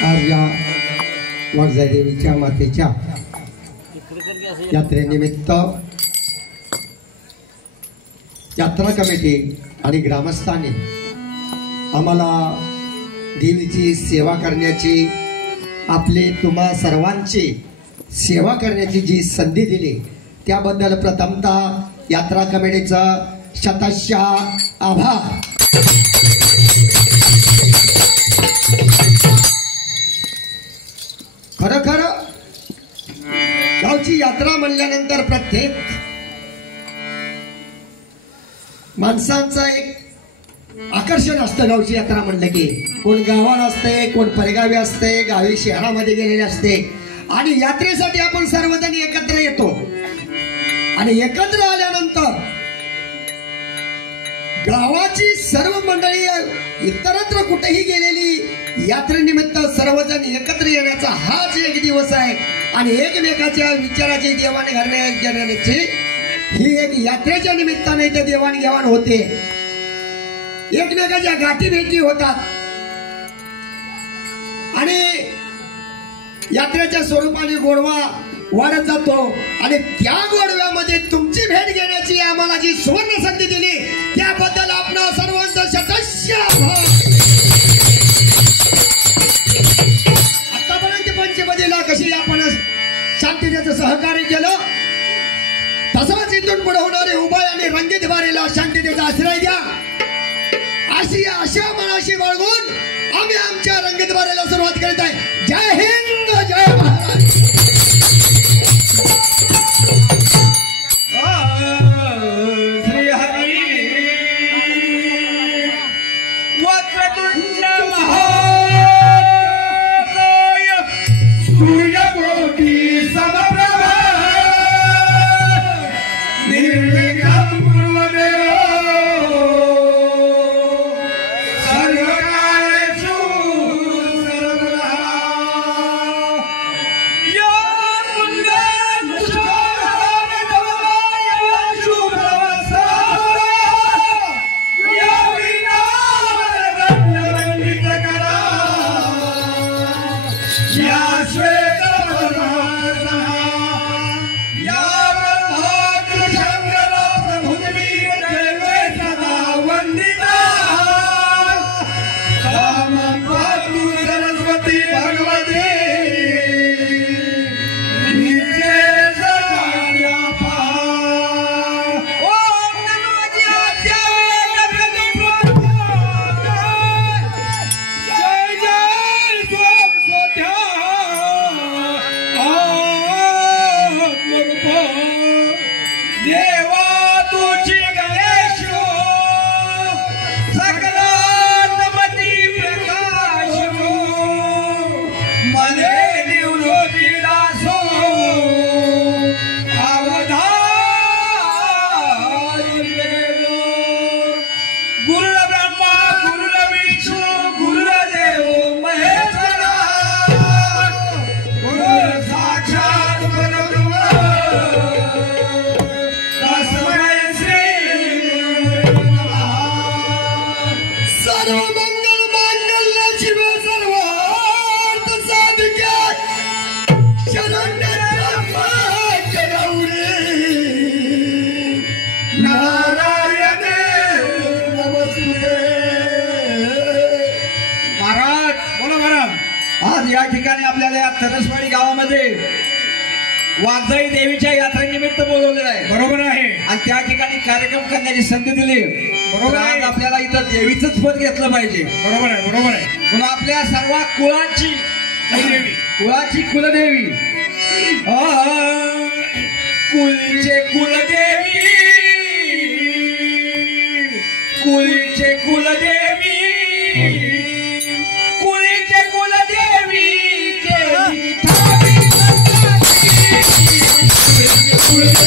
आज या वडजाई देवीच्या मातेच्या यात्रेनिमित्त यात्रा कमिटी आणि ग्रामस्थांनी आम्हाला देवीची सेवा करण्याची, आपले तुम्हा सर्वांची सेवा करण्याची जी संधी दिली त्याबद्दल प्रथमतः यात्रा कमिटीचा शतशः आभार। खरखर गावची यात्रा म्हणल्यानंतर प्रत्येक माणसांचं एक आकर्षण असतं। गावची यात्रा म्हणलं की कोण गावाला असते, कोण परगावी असते, गावी शहरामध्ये गेलेले असते आणि यात्रेसाठी आपण सर्वजण एकत्र येतो आणि एकत्र आल्यानंतर गावाची सर्व मंडळी इतरत्र कुठेही गेलेली यात्रेनिमित्त सर्वजण एकत्र येण्याचा हाच एक दिवस आहे आणि एकमेकाच्या विचाराची देवाणघेवाण करण्याची ही एक यात्रेच्या निमित्ताने इथे देवाणघेवाण होते, एकमेकाच्या गाठी भेटी होतात आणि यात्रेच्या स्वरूपाने गोडवा वाढत जातो आणि त्या गोडव्यामध्ये तुमची भेट घेण्याची आम्हाला जी सुवर्ण संधी दिली त्याबद्दल आपणा सर्वांचा शतशः आभार। आतापर्यंत पंचमधीला कशी आपण शांततेचं सहकार्य केलं तसाच इथून पुढे होणारे उभय आणि रंगीत वारीला शांततेचा आश्रय द्या अशी आशा मनाशी बाळगून आम्ही आमच्या रंगीत वारीला सुरुवात करत आहे। जय हिंद, जय महाराज। तरसवाडी गावामध्ये वाघजाई देवीच्या यात्रेनिमित्त बोलवलेलं आहे, बरोबर आहे, आणि त्या ठिकाणी कार्यक्रम करण्याची संधी दिली, बरोबर आहे। आपल्याला इथं देवीचंच पद घेतलं पाहिजे, बरोबर आहे, बरोबर आहे। म्हणून आपल्या सर्व कुळाची कुलदेवी कुलचे कुलदेवी कुलचे कुलदेवी We're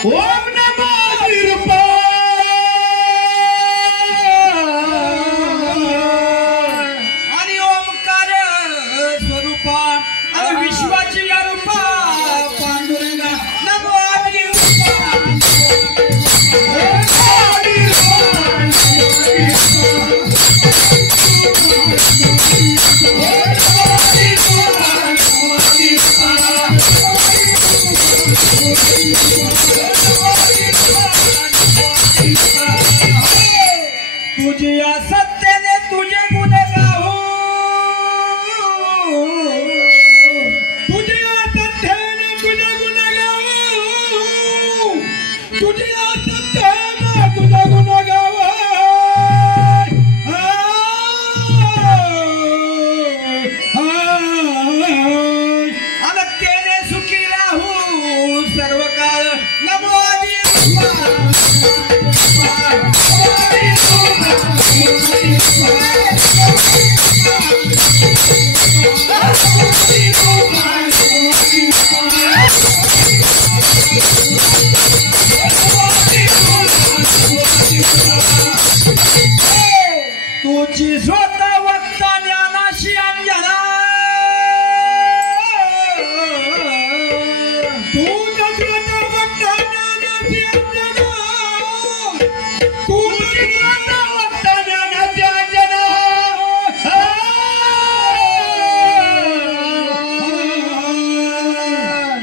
ओम नमो विरूपा आणि ओमकार स्वरूपा आणि विश्वाची या रूपा पांडुरंगा नमो तुझ्या सत्तेने तुझे गुण गाऊ तुझ्या सत्तेने तुझे गुण गाऊ तुझ्या सत्तेने तुझे गुण गाऊ तेने सुखी राहू सर्व काळ नमो तुझी स्वतः वक्ता ज्ञानाशी अंजना तुझा स्वतः वक्ता ज्ञानाशी अंजना तुझी स्वतः वक्ता ज्ञानाशी अंजना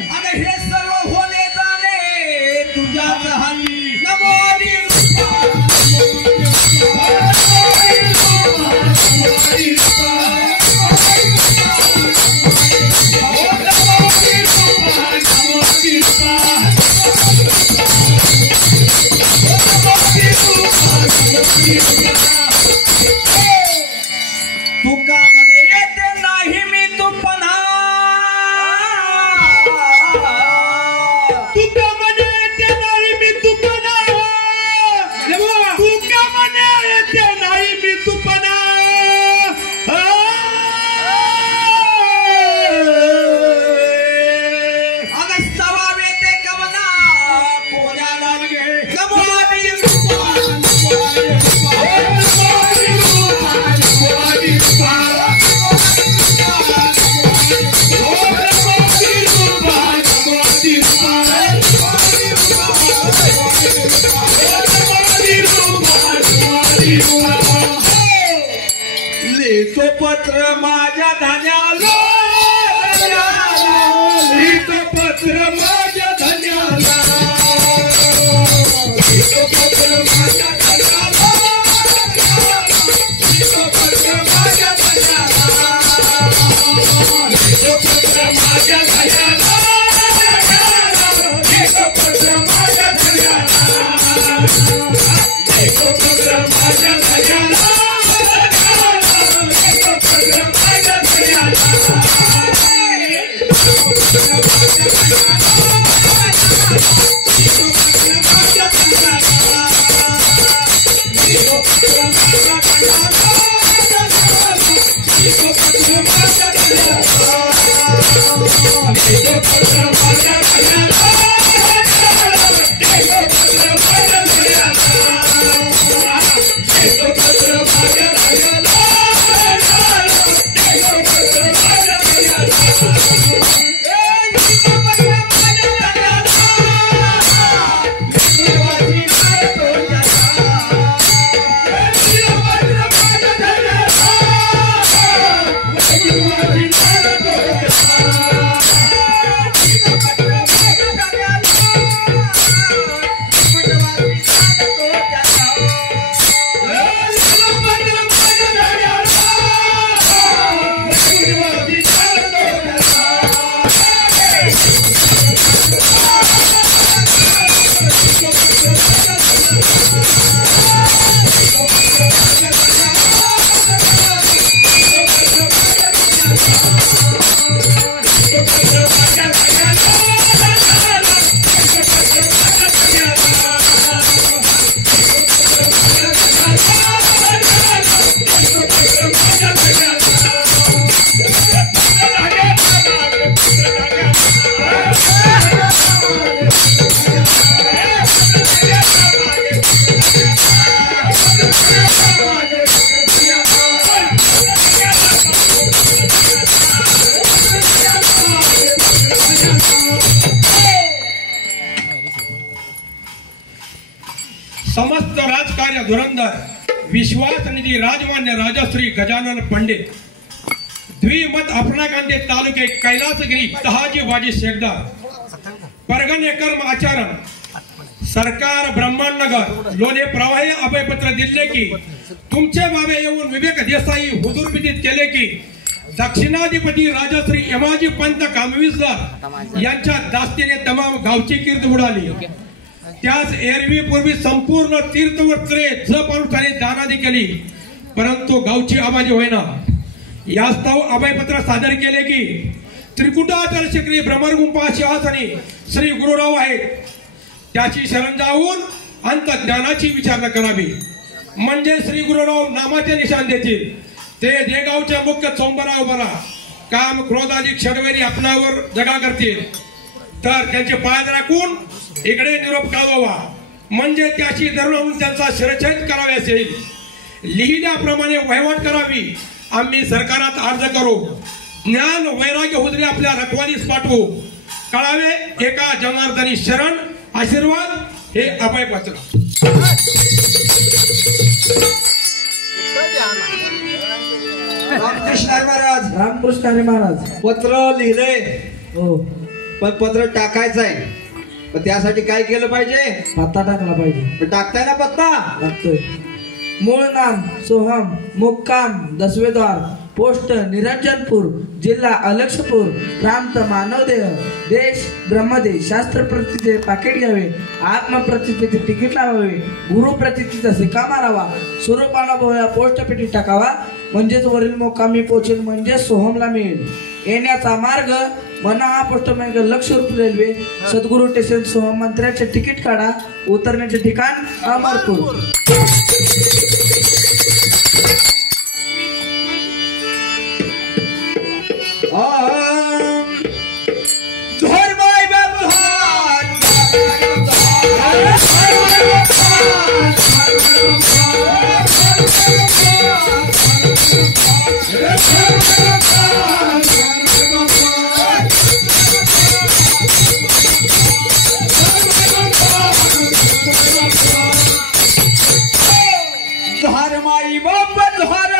आणि हे सर्व होणे जाणे तुझ्याच हाती नमो तुका म्हणे येते नाही मी तुपणा तुका म्हणे येते नाही मी तुपणा तुका म्हणे येते नाही मी तुपणा अगस्तवा वेते कवना कोणाला घे कमवावी लिहितो पत्र माझ्या धान्याला लिहितो पत्र माझ्या धान्याला लिहितो पत्र माझ्या धान्याला लिहितो पत्र माझ्या धान्याला लिहितो पत्र माझ्या धान्याला लिहितो पत्र माझ्या धान्याला लिहितो पत्र माझ्या धान्याला समस्त राजकार्य धुरंधर विश्वासनिधी राजमान्य राजश्री गजानन पंडित द्विमत अपनाकांते तालुके कैलासगिरी तहाजी वाजी शेखदार परगणे कर्म आचरण सरकार ब्रह्मांडनगर लोणे प्रवाही अभयपत्र दिले की तुमचे बाबे येऊन विवेक देसाई हुजूर विदित केले की दक्षिणाधिपती राजश्री यमाजी पंत कामविसदार यांच्या दास्तीने तमाम गावची कीर्त उडाली। त्यास एरवी पूर्वी संपूर्ण तीर्थवस्त्रे जप अनुष्ठाने दानादी केली, परंतु गावची आबाजी होईना। यास्तव अभयपत्र सादर केले की त्रिकुटाचल श्री भ्रमरगुंपा सिंहासनी श्री गुरुराव आहेत, त्याची शरण जाऊन अंतज्ञानाची विचारणा करावी, म्हणजे श्री गुरुराव नामाचे निशान देतील। ते देगावच्या मुख्य चौंबरा उभारा काम क्रोधादी क्षडवेरी आपणावर जगा करतील, तर त्यांचे पाय राखून इकडे निरोप कळवावा, म्हणजे त्याची धरून त्यांचा शिरच्छेद करावे असेल। लिहिल्याप्रमाणे वहिवाट करावी, आम्ही सरकारात अर्ज करू। ज्ञान वैराग्य हुजरे आपल्या रखवालीस पाठवू, कळावे एका जनार्दनी शरण आशीर्वाद हे अभयपत्र। रामकृष्ण हरी महाराज, रामकृष्ण हरी महाराज। पत्र लिहिलंय हो, पण पत्र टाकायचंय, पण त्यासाठी काय केलं पाहिजे? पत्ता टाकला पाहिजे। पण टाकताय ना पत्ता? टाकतोय। मूळ नाम सोहम, मुक्काम दसवेद्वार, पोस्ट निरंजनपूर, जिल्हा अलक्षपूर, प्रांत मानवदेह, देश ब्रह्मदेश, शास्त्र प्रतिष्ठेचे पाकिट घ्यावे, आत्मप्रतिष्ठेचे तिकीट लावावे, गुरु प्रतिष्ठेचा सिक्का मारावा, स्वरूपाला भोया पोस्ट पेटीत टाकावा, म्हणजेच वरील मुक्कामी पोचेल, म्हणजे सोहमला मिळेल। येण्याचा मार्ग मनाहा पोस्ट मार्ग लक्षरूप रेल्वे सद्गुरु स्टेशन सोहम मंत्र्याचे तिकीट काढा, उतरण्याचे ठिकाण अमरपूर। माई बाप जोहार,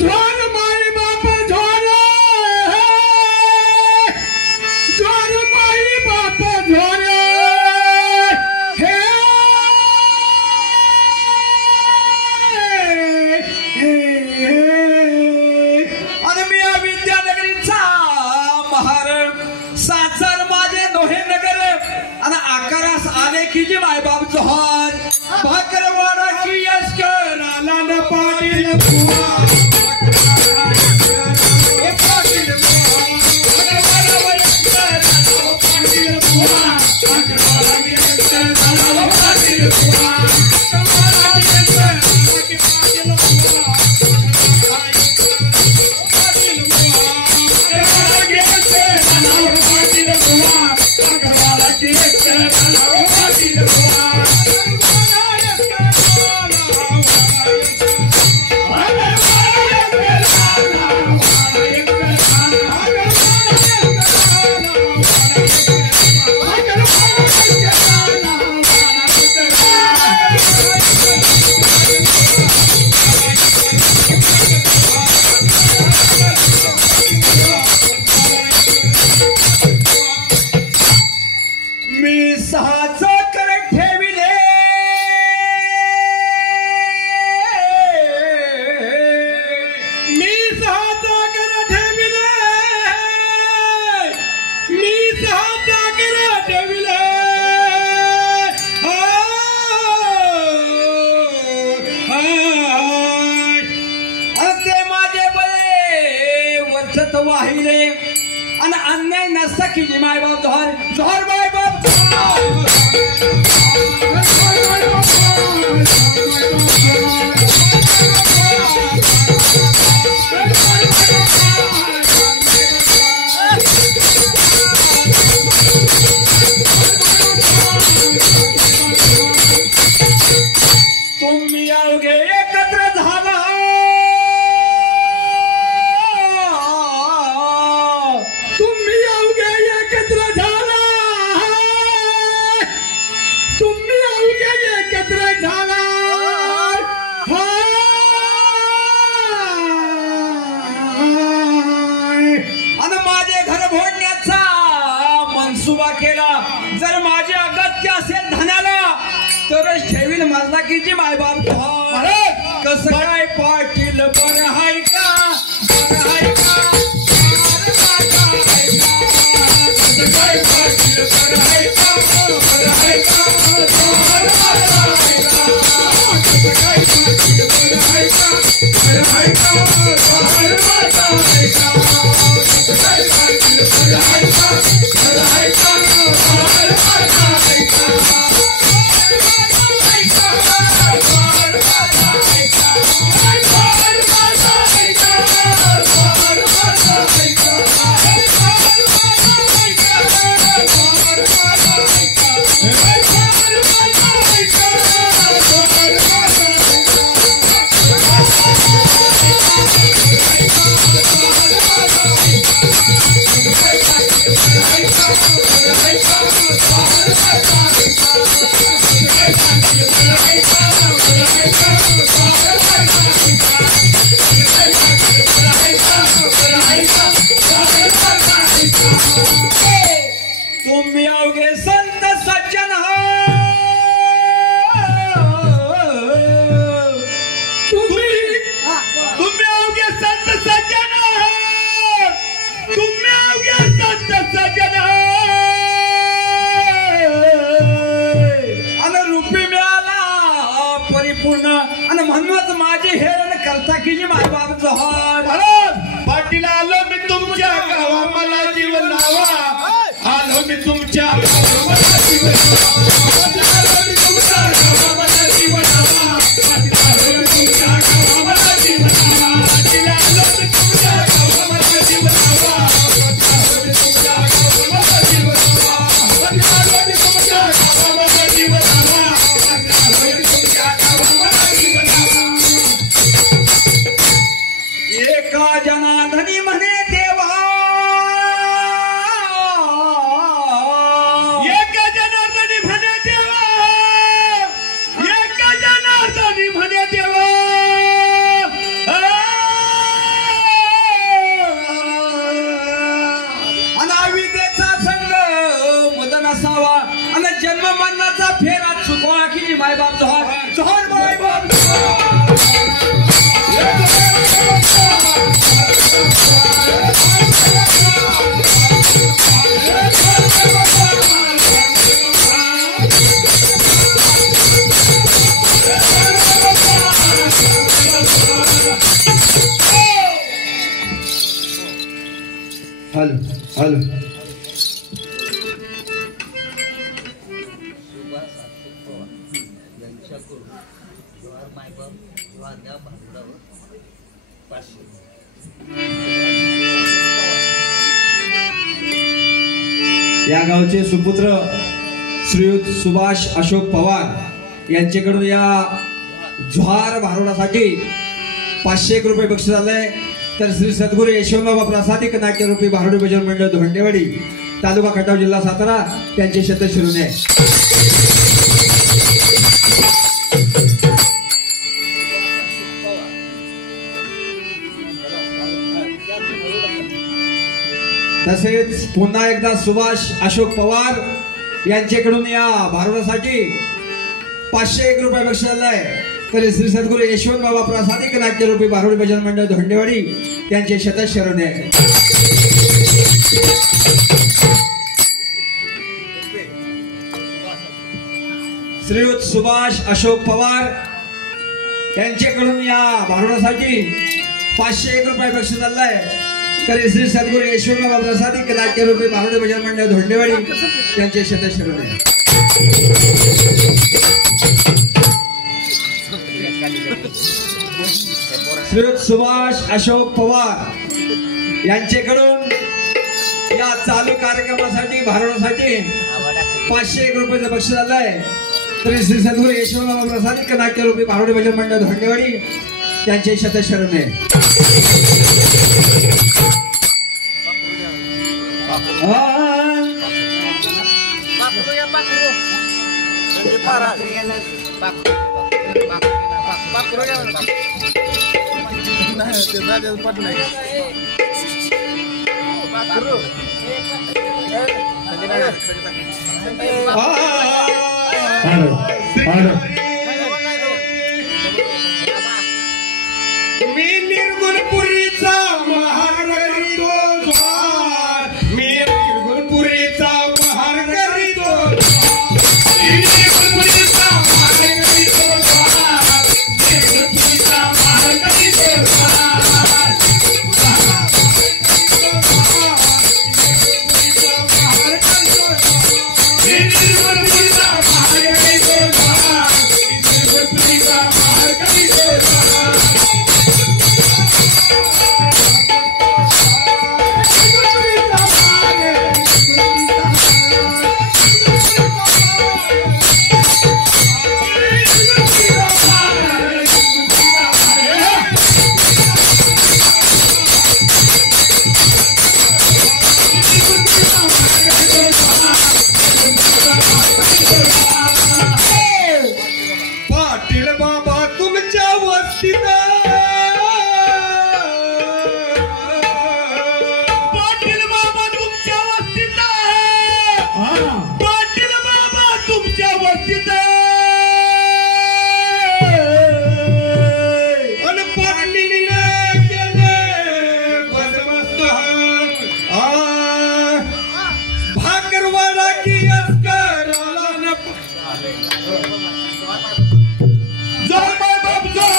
जोहार माई बाप जोहार, जोहार माई बाप जोहार, हे आणि मी विद्यानगरीचा महार सासर माझे नोहे नगर आणि आकारास आले की जी माय बाप जोहार, भाकरवाडा की यशकर आला न पाटील बुवा, हे पाटील बुवा, भाकरवाडा यशकर आला पाटील बुवा, भाकरवाडा यशकर आला पाटील बुवा, भाकरवाडा यशकर आला की पाटील बुवा, पाटील बुवा, भाकरवाडा यशकर आला पाटील बुवा, भाकरवाडा की यशकर आला पाटील बुवा, मी सहाच कर ठेविले, मी सहाच कर ठेविले, मी सहाच कर ठेविले, ते माझे बळे वर्षत वाहिले आणि अन्याय नसता की माय बाप जोहार, जोहार माय बाप तुम्ही अवघे एकत्र झाला, तुम्ही अवघे एकत्र झाला, फोडण्याचा मनसुबा केला. जर माझे अगत्य असेल धनाला तरच ठेवील माझलाकीची मायबाप कसं काय पाटील बरं हाय का बरं हाय का कसं काय पाटील बरं हाय का बरं हाय का कसं काय पाटील बरं हाय का बरं हाय का कसं काय पाटील बरं हाय का बरं हाय का तुम्ही अवघे संत सज्जन तुम्ही अवघे संत सज्जन तुम्ही अवघे संत सज्जन आणि रूपी मिळाला परिपूर्ण आणि म्हणूनच माझी हेरण करता की मायबाप जहार पाटील आलो मी तुमच्या गावा मला जीव लावा आलो मी तुमच्या गावा मला जीव लावा आलो मी तुमच्या गावा मला जीव लावा आलो मी तुमच्या गावा मला जीव लावा आलो मी तुमच्या गावा मला जीव लावा आलो मी तुमच्या गावा मला जीव लावा आलो मी तुमच्या गावा मला जीव लावा आलो मी तुमच्या गावा मला जीव लावा. एका जनार्दनी म्हणे देवा एका जनार्दनी म्हणे देवा एका जनार्दनी म्हणे देवा अनाविदेचा संग मदन असावा आणि जन्म मरणाचा फेरा चुकवा की मायबाप जोहार जोहार मायबाप हॅलो हॅलो या गावचे सुपुत्र श्रीयुत सुभाष अशोक पवार यांच्याकडून या जोहार भारुडासाठी 500 रुपये बक्षीस आलंय. तर श्री सद्गुरू यशवंतबाबा प्रसादिक नाट्यरूपी भारुडी भजन मंडळ धोंडेवाडी तालुका खटाव जिल्हा सातारा त्यांचे शतशिरोने आहे. तसेच पुन्हा एकदा सुभाष अशोक पवार यांच्याकडून या भारुडासाठी 501 रुपये बक्षीस आलंय. तरी श्री सद्गुरू यशवंत बाबा प्रसादिक नाट्यरूपी भारुडी भजन मंडळ धोंडेवाडी त्यांचे शतशिरोने आहे. श्रीयुत सुभाष अशोक पवार यांच्याकडून या भारुडासाठी 501 रुपये बक्षीस आलंय. तरी श्री सद्गुरू यशवंत बाबा प्रसादिक नाट्यरूपी भारुडी भजन मंडळ धोंडेवाडी त्यांचे शतशिरोने आहे. श्रीयुत सुभाष अशोक पवार यांच्याकडून या चालू कार्यक्रमासाठी भारुडासाठी 501 रुपयाचं बक्षीस आलंय. तरी श्री सद्गुरू यशवंत प्रसादिक नाट्यरूपी भारुडी भजन मंडळ धोंडेवाडी त्यांचे शतशिरोने आहे. मी निर्गुणपुरीचा महार करीतो द्वार, मी निर्गुणपुरीचा महार करीतो द्वार, मी निर्गुणपुरीचा महार करीतो द्वार, निर्गुणपुरीचा महार करीतो द्वार, मी निर्गुणपुरीचा महार करीतो द्वार, निर्गुणपुरीचा महार करीतो द्वार. पाटील बाबा तुमच्या वस्तीत, पाटील बाबा तुमच्या वस्तीत, पाटील बाबा तुमच्या वस्तीत, अन पाटलीने केले बदमस्त भाकरवाडा की अस्कराला न जय बाप जय.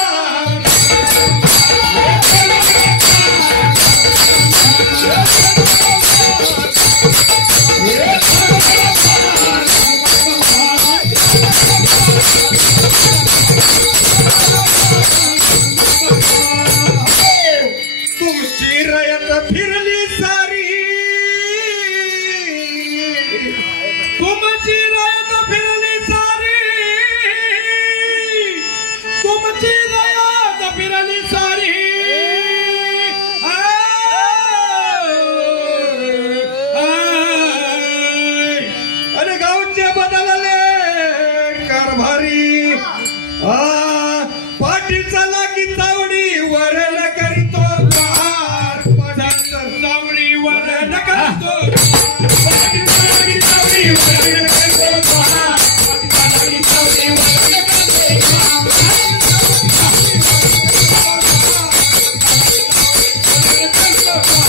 तुमची रयत फिरली सारी, तुमची रयत फिरली सारी, तुमची रयत फिरली सारी, अरे गावचे बदलले कारभारी, पाठीचा लागी चावडी वरण करीतो द्वार, पाठीचा चावडी वरण करीतो, पाठीचा लागी चावडी वरण करीतो द्वार, पाठीचा लागी चावडी वरण करीतो द्वार,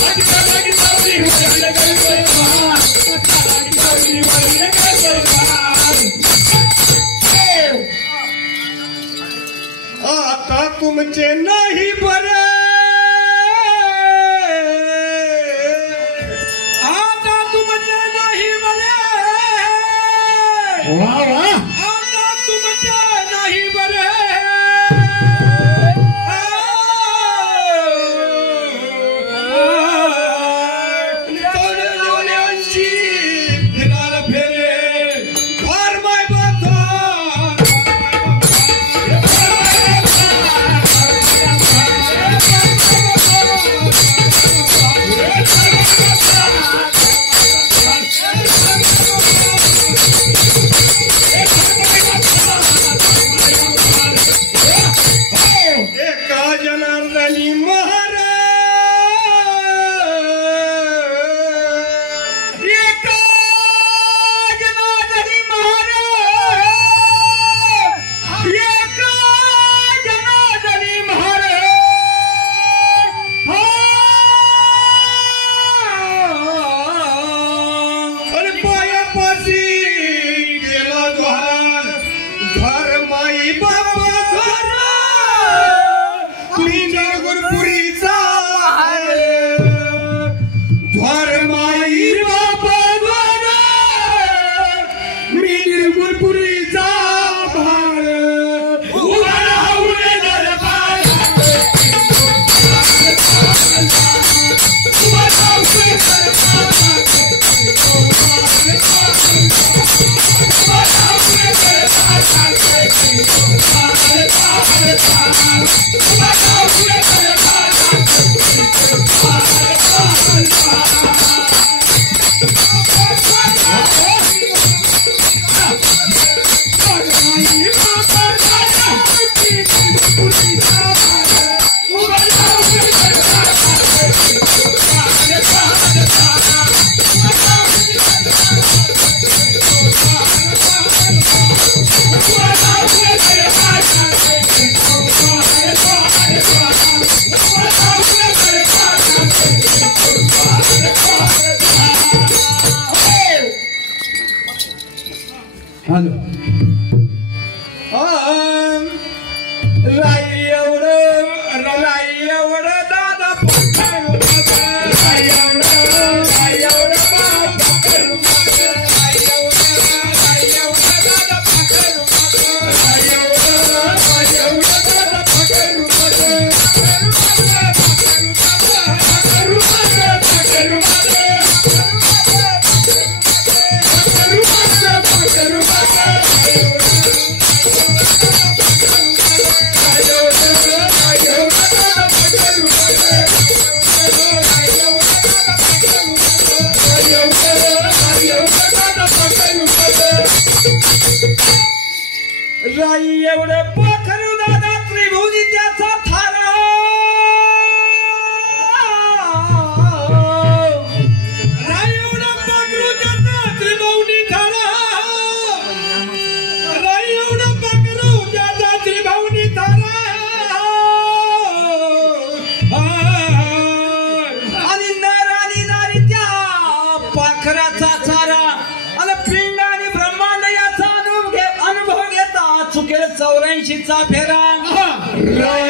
पाठीचा लागी चावडी वरण करीतो द्वार, पाठीचा लागी चावडी वरण करीतो द्वार. आता तुमचे नाही बरे, आता तुमचे नाही बरे, आता तुमचे नाही बरे, फिरायला फेरे फार माय बाजार, एका जनार्दनी महाराज, एका जनार्दनी महाराज, एका जनार्दनी महाराज, अरे पायापाशी गेला द्वार, घर माई बाबा घर, मी निर्गुणपुरीचा द्वार माई बाबा घर, मी निर्गुणपुरीचा भार, उभा राहून दरबार, उभा राहून दरबार. हॅलो राई एवढं दादा पकरू माझं. राई एवढं बाप पकरू माझं. राई एवढं दादा पकरू माझं. राई एवढं दादा पकरू माझं. पकरू माझं. पकरू राई एवढं पकरू दादा त्रिभुजी त्याचा थारा. राई एवढं पकरू त्याचा त्रिभुवनी थारा. राई एवढं पकरू त्याचा त्रिभुवनी थारा. आणि नर आणि नारी त्या पाखराचा चारा. आणि पिंड आणि ब्रह्मांड याचा अनुभव घेता चुकेल 84चा फेरा. राई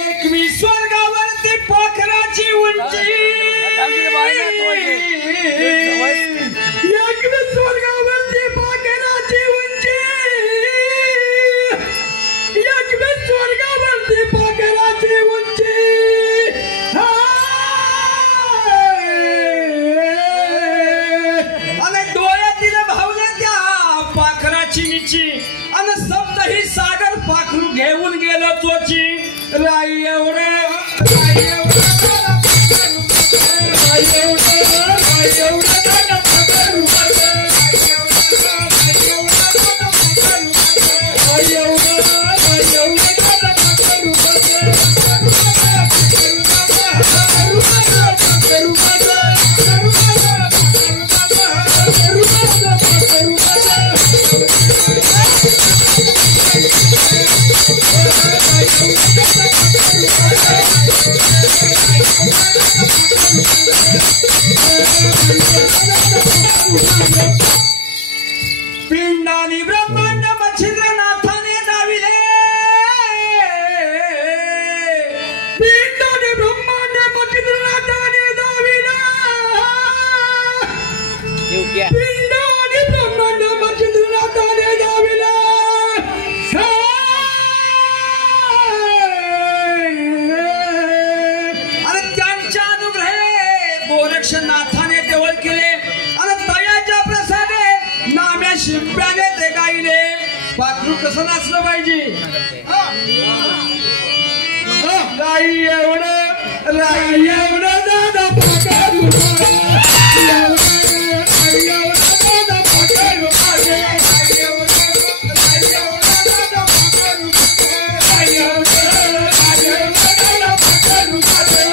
एकवी स्वर्गावरती पाखराची उंची. एकवी स्वर्गावरती पाखराची उंची. एकवी स्वर्गावरती पाखराची उंची. आणि डोळ्यातील भावले त्या पाखराची निची. आणि सप्तही सागर पाखरू घेऊन गेलं चोची. राई एवढं पिंडानी ब्रह्मांड मच्छिंद्रनाथाने दाविले. पिंडानी ब्रह्मांड मच्छिंद्रनाथाने दाविले. पिंडानी ब्रह्मांड मच्छिंद्रनाथाने दाविले. आणि त्यांच्या अनुग्रहे गोरक्षनाथाने देवळ केले. आणि तयाच्या प्रसादे नाम्या शिंप्याने ते गायले. पाखरू कसं नाचलं पाहिजे. राई एवढं दादा पकरू माझं. राई एवढं दादा पकरू माझं. राई एवढं दादा पकरू माझं. राई एवढं दादा पकरू माझं.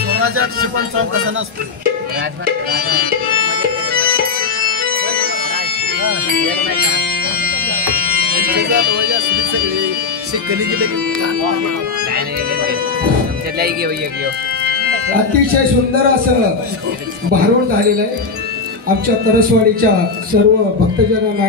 स्वराज्यात शिपण चाल तसा नसतो. सगळी शिकली गेले की अतिशय सुंदर असं भारूड झालेलं आहे. आमच्या तरसवाडीच्या सर्व भक्तजनांना